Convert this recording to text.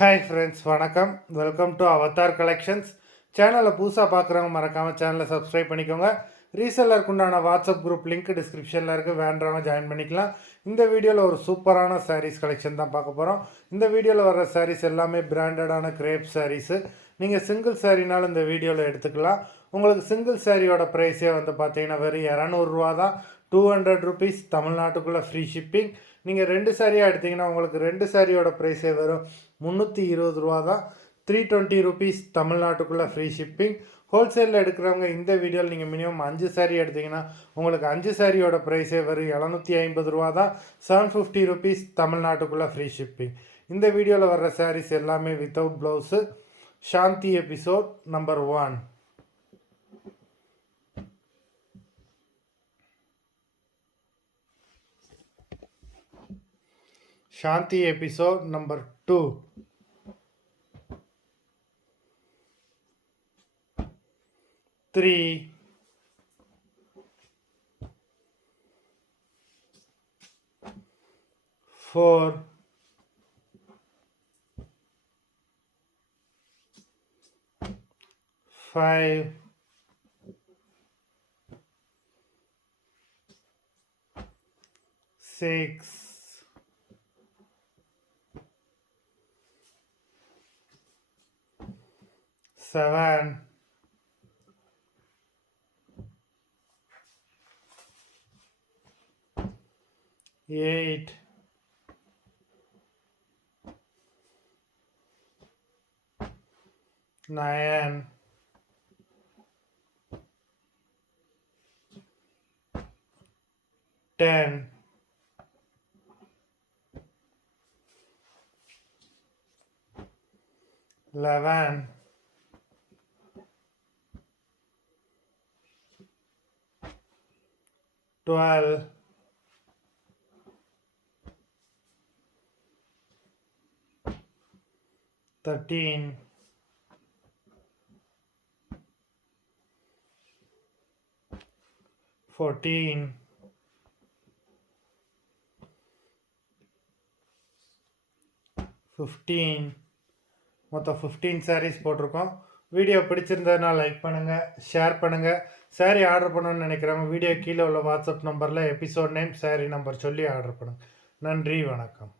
Hi friends, வணக்கம். Welcome to Avatar collections. சேனலை புதுசாக பார்க்குறவங்க மறக்காமல் சேனலை சப்ஸ்கிரைப் பண்ணிக்கோங்க. ரீசெல்லருக்கு உண்டான வாட்ஸ்அப் குரூப் லிங்க் டிஸ்கிரிப்ஷனில் இருக்குது, வேண்டவங்க ஜாயின் பண்ணிக்கலாம். இந்த வீடியோவில் ஒரு சூப்பரான சாரீஸ் கலெக்ஷன் தான் பார்க்க போகிறோம். இந்த வீடியோவில் வர்ற சாரீஸ் எல்லாமே பிராண்டடான கிரேப் சாரீஸு. நீங்கள் சிங்கிள் சாரீனாலும் இந்த வீடியோவில் எடுத்துக்கலாம். உங்களுக்கு சிங்கிள் சாரியோட ப்ரைஸே வந்து பார்த்தீங்கன்னா வெறும் 200 தான். 200 ருபீஸ் தமிழ்நாட்டுக்குள்ளே ஃப்ரீ ஷிப்பிங். நீங்கள் 2 சாரியாக எடுத்திங்கன்னா உங்களுக்கு 2 சாரியோட ப்ரைஸே வெறும் 320 தான். 320 ருபீஸ் தமிழ்நாட்டுக்குள்ளே ஃப்ரீ ஷிப்பிங். ஹோல்சேலில் எடுக்கிறவங்க இந்த வீடியோவில் நீங்கள் மினிமம் 5 சாரி எடுத்திங்கன்னா உங்களுக்கு 5 சாரியோட ப்ரைஸே வெறும் 750 தான். 750 ருபீஸ் தமிழ்நாட்டுக்குள்ளே ஃப்ரீ ஷிப்பிங். இந்த வீடியோவில் வர்ற சாரீஸ் எல்லாமே வித்தவுட் ப்ளவுஸு. சாந்தி episode number 1. Shanti episode number 2. 3. 4. 5. 6. 7. 8. 9. 10. 11. 12. 13. 14. 15. மொத்தம் 15 சாரீஸ் போட்டிருக்கோம். வீடியோ பிடிச்சிருந்ததுனா லைக் பண்ணுங்கள், ஷேர் பண்ணுங்கள். சாரீ ஆர்டர் பண்ணணும்னு நினைக்கிறவங்க வீடியோ கீழே உள்ள வாட்ஸ்அப் நம்பரில் எபிசோட் நேம், சாரீ நம்பர் சொல்லி ஆர்டர் பண்ணுங்கள். நன்றி, வணக்கம்.